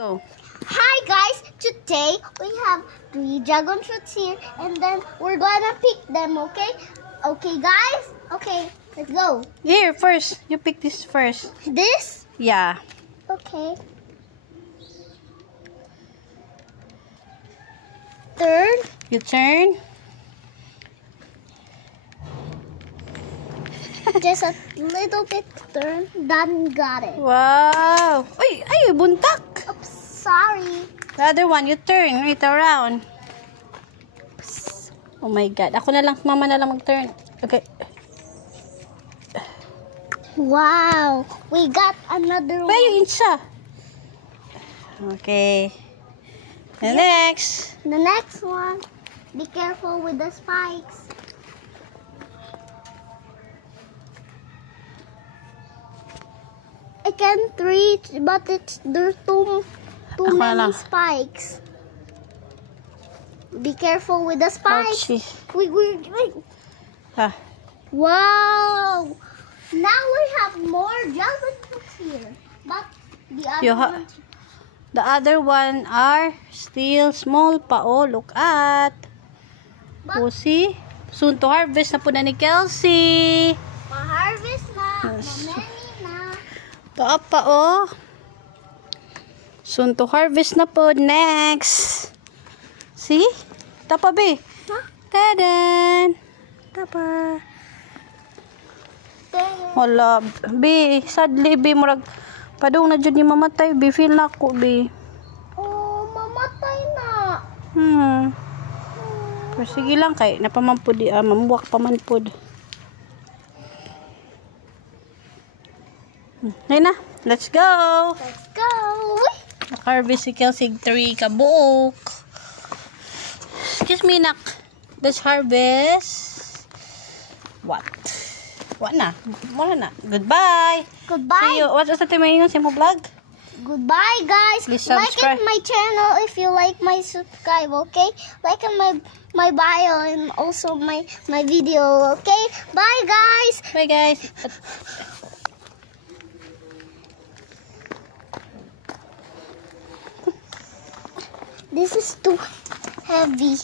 Go. Hi guys, today we have 3 dragon fruits here and then we're gonna pick them, okay? Okay guys? Okay, let's go. Here, first. You pick this first. This? Yeah. Okay. Turn. You turn. Just a little bit turn. Done, got it. Wow. Uy, ay, buntak. Oops, sorry. The other one, you turn right around. Oh my God. Ako na lang, mama na lang mag-turn. Okay. Wow, we got another Where one. you insa? Okay. The next. The next one. Be careful with the spikes. I can't reach, but there's too Ako na many lang. spikes. Be careful with the spikes. Ouchie. Wait. Ah. Wow! Now we have more dragon fruits here, but the other ones. The other one are still small pa. Oh, look at. But Oh, see? Soon to harvest na po na ni Kelsey. ma-harvest na, Yes. mameni na. Ito pa, oh. Soon to harvest na po. Next. See? Tapa, be. Huh? Tadan. Tapa. Wala. Be, sadly, be, murag, padung na dyan ni mamatay. Be, feel na ako, be. Oh, mamatay na. Pero sige lang, kay napamampod, mamuwak pamanpod. Ayun na. Let's go. Let's go. Harvest si Kelsey 3 kabuok. Excuse me, nak. Let's harvest. What? What na? Wala na. Goodbye. Goodbye. See you. What's sa timayin sa mo vlog? Goodbye, guys. Please Like subscribe. my channel if you like my subscribe, okay? Like my bio and also my video, okay? Bye, guys. Bye, guys. This is too heavy.